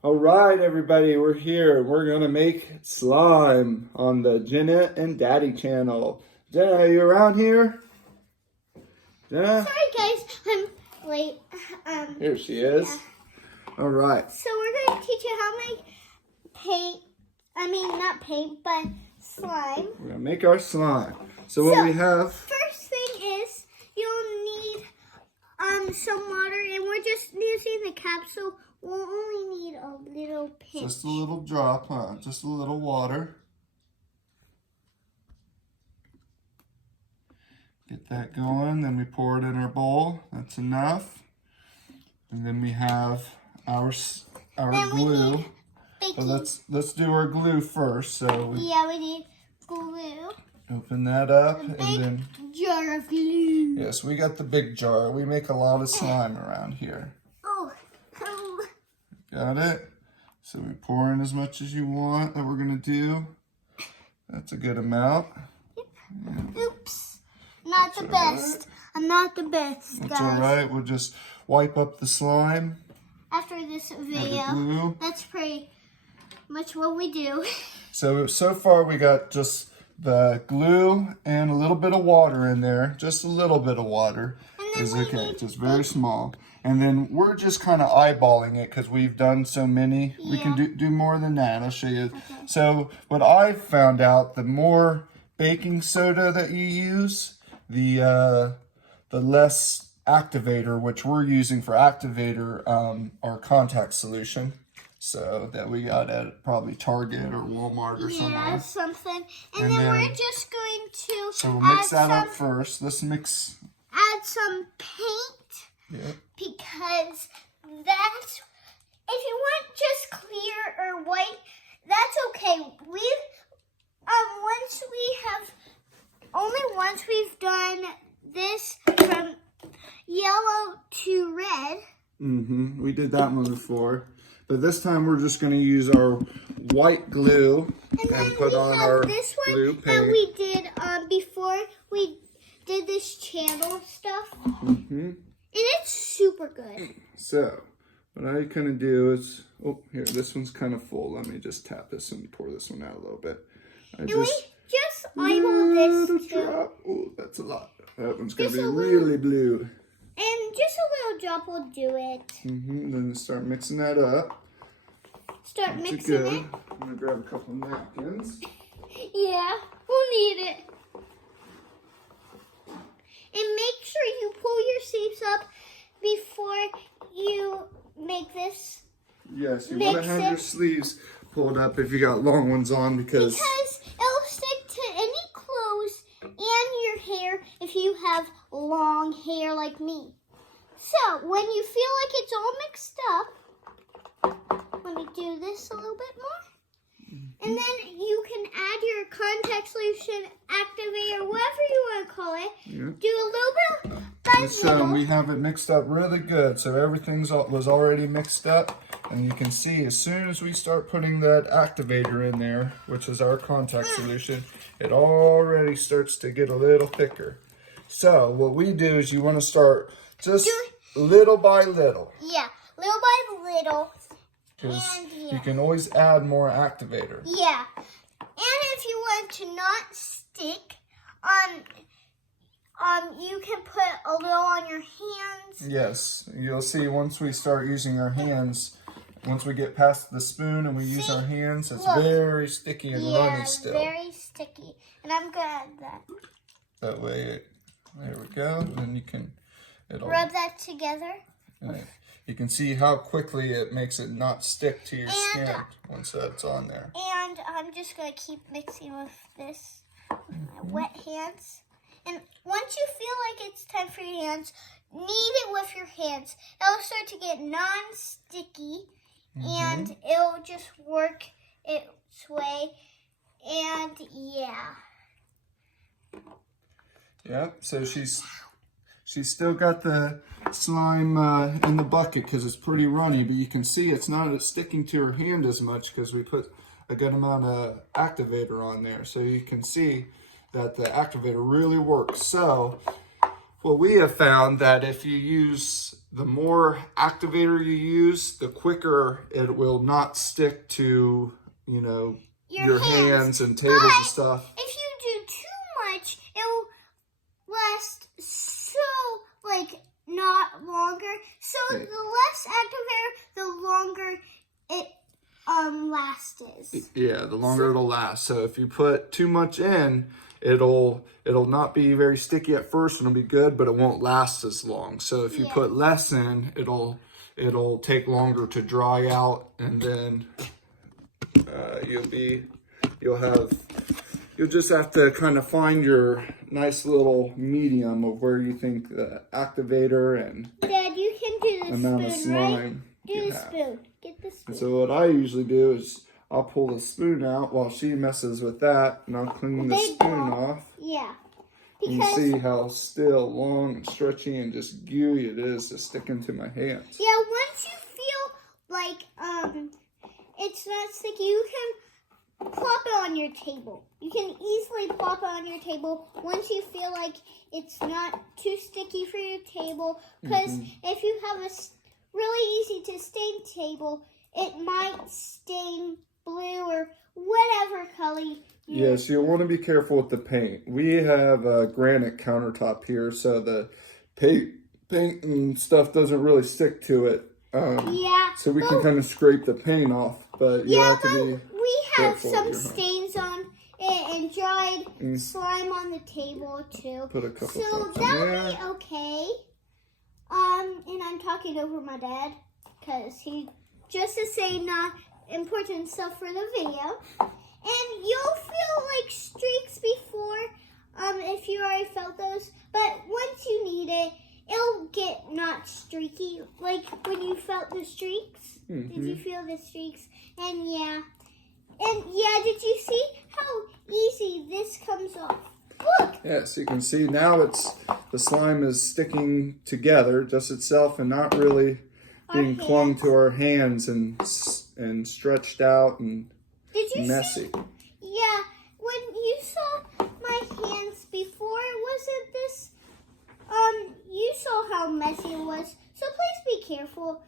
All right, everybody, we're here. We're going to make slime on the Jenna and Daddy channel. Jenna, are you around here? Jenna? Sorry, guys. I'm late. Here she is. Yeah. All right. So we're going to teach you how to make paint. Not paint, but slime. We're going to make our slime. So what we have... First thing is you'll need some water, and we're just using the capsule. We'll only need a little pinch. Just a little drop, huh? Just a little water. Get that going, then we pour it in our bowl. That's enough. And then we have our glue. So let's do our glue first. So we need glue. Open that up A big and then jar of glue. yes, we got the big jar. We make a lot of slime around here. Oh. Got it? So we pour in as much as you want that we're gonna do. That's a good amount. Yeah. Oops. Not the best. Right. I'm not the best, guys. That's alright. We'll just wipe up the slime. After this video. That's pretty much what we do. So far we got just the glue and a little bit of water in there. Just a little bit of water is okay. Just very small. And then we're just kind of eyeballing it because we've done so many. Yeah. We can do more than that. I'll show you. Okay. So what I've found out, the more baking soda that you use, the less activator, which we're using for activator, our contact solution. So that we got at probably Target or Walmart or something. Yeah, something. And then we're just going to so we'll mix that up first. Let's add some paint. Yeah. Because that's, if you want just clear or white, that's okay. Once we've done this from yellow to red. We did that one before. But this time we're just going to use our white glue and put on our this one blue paint. that we did before we did this channel stuff. And it's super good. So, what I kind of do is, oh, here, this one's kind of full. Let me just tap this and pour this one out a little bit. We just eyeball this too. Oh, that's a lot. That one's going to be really blue. And just a little drop will do it. Then start mixing that up. Mixing it. I'm going to grab a couple of napkins. Yeah, we'll need it. And make sure you pull your sleeves up before you make this. Yes, you want to have your sleeves pulled up if you got long ones on because it'll stick to any clothes and your hair if you have long hair like me. So when you feel like it's all mixed up, let me do this a little bit more. And then you can add your contact solution, activator, whatever you want to call it. Yeah. Do a little bit by little. We have it mixed up really good. So everything was already mixed up. And you can see as soon as we start putting that activator in there, which is our contact solution, it already starts to get a little thicker. So what we do is you want to start just little by little. Yeah, little by little. Because you can always add more activator. Yeah. And if you want to not stick, you can put a little on your hands. Yes. You'll see once we start using our hands, once we get past the spoon and we use our hands, it's very sticky and runny still. Yeah, very sticky. And I'm going to add that. That way, there we go. Then you can rub that together. You can see how quickly it makes it not stick to your skin once that's on there. And I'm just going to keep mixing with this, my wet hands. And once you feel like it's time for your hands, knead it with your hands. It'll start to get non-sticky, and it'll just work its way. And yeah. Yeah, so she's still got the slime in the bucket because it's pretty runny, but you can see it's not sticking to her hand as much because we put a good amount of activator on there. So you can see that the activator really works. So Well, we have found that if you use, the more activator you use, the quicker it will not stick to, you know, your hands and tables and stuff. If you do too much, it will last so, like, not longer. So the less activator, the longer it lasts. Yeah, the longer it'll last. So if you put too much in, it'll not be very sticky at first, and it'll be good, but it won't last as long. So if you put less in, it'll take longer to dry out, and then you'll just have to kind of find your nice little medium of where you think the activator and Dad, you can do the amount of spoon, slime right? Do the spoon. Get the spoon. And so what I usually do is I'll pull the spoon out while she messes with that, and I'll clean the spoon off. Yeah. And you see how still long and stretchy and just gooey it is to stick into my hands. Yeah, once you feel like it's not sticky, you can plop it on your table. You can easily plop it on your table once you feel like it's not too sticky for your table. Because if you have a really easy to stain table, it might stain blue or whatever color. Yes, you'll want to be careful with the paint. We have a granite countertop here, so the paint and stuff doesn't really stick to it. So we can kind of scrape the paint off, but you have to be we have careful some stains on it and dried slime on the table too. Put a couple so drops in that'll there. be okay. And I'm talking over my dad because he just to say not important stuff for the video. And you'll feel like streaks before, if you already felt those. But once you need it, it'll get not streaky. Like when you felt the streaks. Did you feel the streaks? And yeah, did you see how easy this comes off? Look. Yeah, so you can see now the slime is sticking together just itself and not really being clung to our hands and stretched out and messy. Yeah, when you saw my hands before, wasn't this? You saw how messy it was. So please be careful.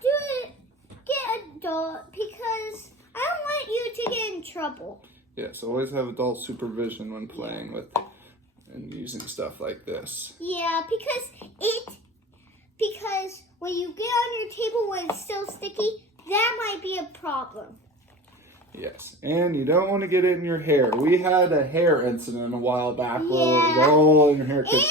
Get adult because I don't want you to get in trouble. Yes, always have adult supervision when playing with and using stuff like this. Yeah, because when you get on your table when it's still sticky, that might be a problem. Yes, and you don't want to get it in your hair. We had a hair incident a while back where it was all in your hair because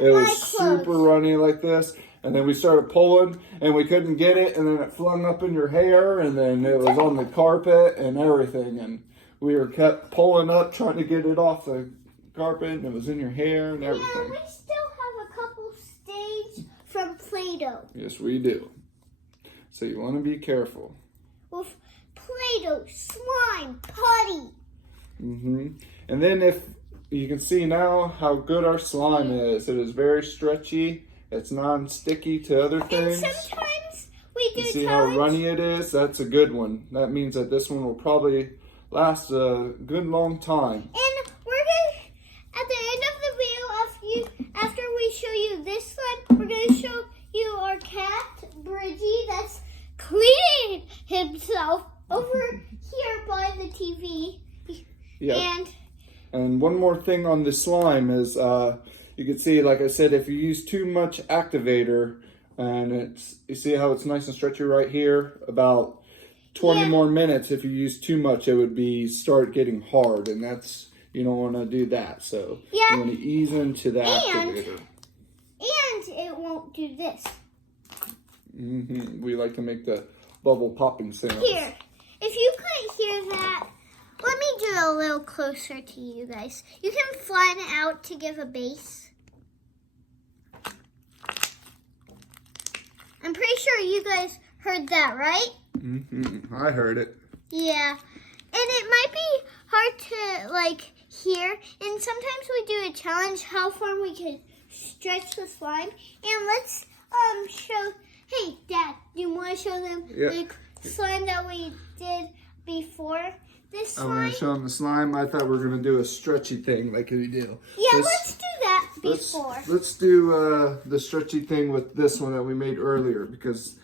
it was super runny like this. And then we started pulling, and we couldn't get it, and then it flung up in your hair, and then it was on the carpet and everything. And we were kept pulling up, trying to get it off the carpet, and it was in your hair and everything. Yeah, we still have a couple stains from Play-Doh. Yes, we do. So you want to be careful. With Play-Doh, slime, putty. And then if you can see now how good our slime is. It is very stretchy. It's non-sticky to other things. And sometimes we do see how runny it is? That's a good one. That means that this one will probably last a good long time. And we're going to, at the end of the video, after we show you this slime, we're going to show you our cat, Bridgie, that's cleaning himself over here by the TV. Yeah. And one more thing on the slime is, you can see, like I said, if you use too much activator, and you see how it's nice and stretchy right here, about 20 more minutes, if you use too much, it would start getting hard, and you don't want to do that. So you want to ease into the activator. And it won't do this. We like to make the bubble popping sound. Here, if you couldn't hear that, let me do it a little closer to you guys. You can flatten it out to give a base. I'm pretty sure you guys heard that, right? I heard it. Yeah. And it might be hard to, hear. And sometimes we do a challenge how far we can stretch the slime. And let's show... Hey, Dad, do you want to show them the slime that we did before? this I'm slime. going to show them the slime. I thought we were going to do a stretchy thing like we do. Yeah, let's do that before. Let's do the stretchy thing with this one that we made earlier, because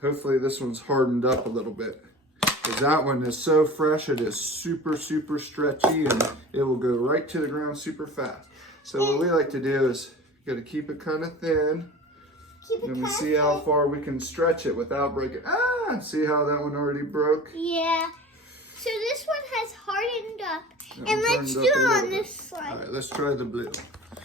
hopefully this one's hardened up a little bit. Because that one is so fresh, it is super, super stretchy, and it will go right to the ground super fast. So what we like to do is, you got to keep it kind of thin. And we see how far we can stretch it without breaking. Ah! See how that one already broke? Yeah. So this one has hardened up. That And one's let's hardened do up a it on little this bit. slime. All right, let's try the blue.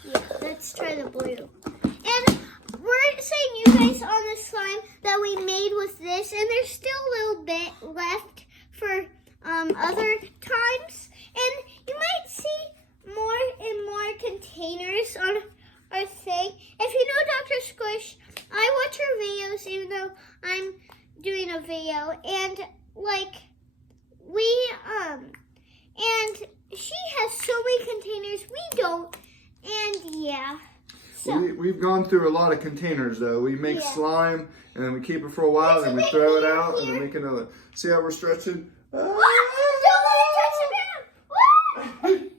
Yeah, let's try the blue. And we're saying you guys on the slime that we made with this, and there's still a little bit left for other times. And you might see more and more containers on our thing. If you know Dr. Squish, I watch her videos even though I'm doing a video, and like and she has so many containers, we don't, and yeah. So We've gone through a lot of containers though. We make slime and then we keep it for a while, then we throw it out and then make another. See how we're stretching? Ah! Don't let it touch the ground.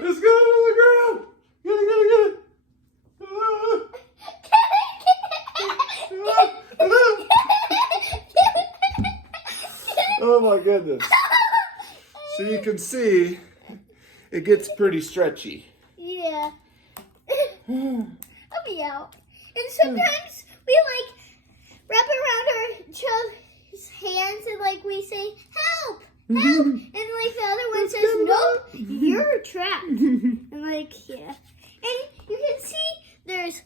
It's going on the ground. Get it. Oh my goodness. So you can see it gets pretty stretchy. Yeah. I'll be out. And sometimes we like wrap around our child's hands and like we say, help, help. And like the other one says, nope, you're trapped. And like, yeah. And you can see there's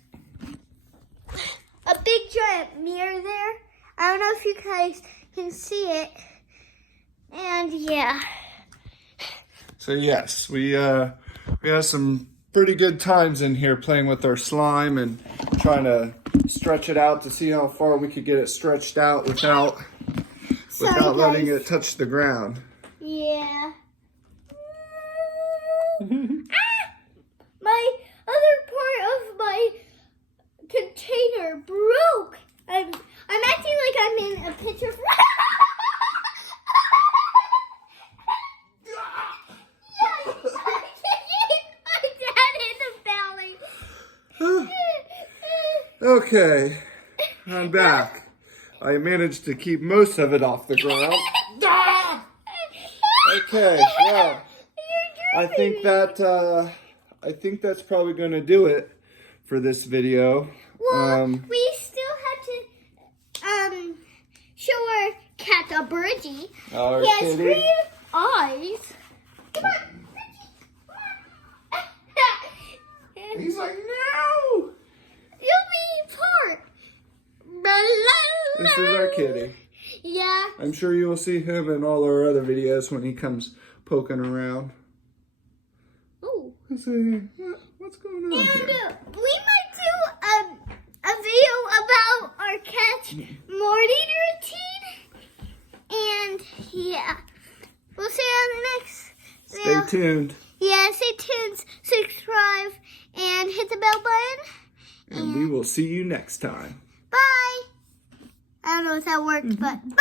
a big giant mirror there. I don't know if you guys can see it. And yeah. So yes, we had some pretty good times in here playing with our slime and trying to stretch it out to see how far we could get it stretched out without letting it touch the ground. Yeah. My other part of my container broke. I'm acting like I'm in a picture. Okay, I'm back. I managed to keep most of it off the ground. Okay, well, I think that's probably going to do it for this video. Well, we still have to show our cat a birdie. Our He has kitty. green eyes. Come on, Bridgie. He's like, no! You'll be part. This is our kitty. Yeah. I'm sure you will see him in all our other videos when he comes poking around. Ooh. Let's see, what's going on And here? we might do a video about our cat's morning routine. And yeah, we'll see you on the next video. Stay tuned. Yeah, stay tuned, subscribe, and hit the bell button. And we will see you next time. Bye. I don't know if that worked, but bye.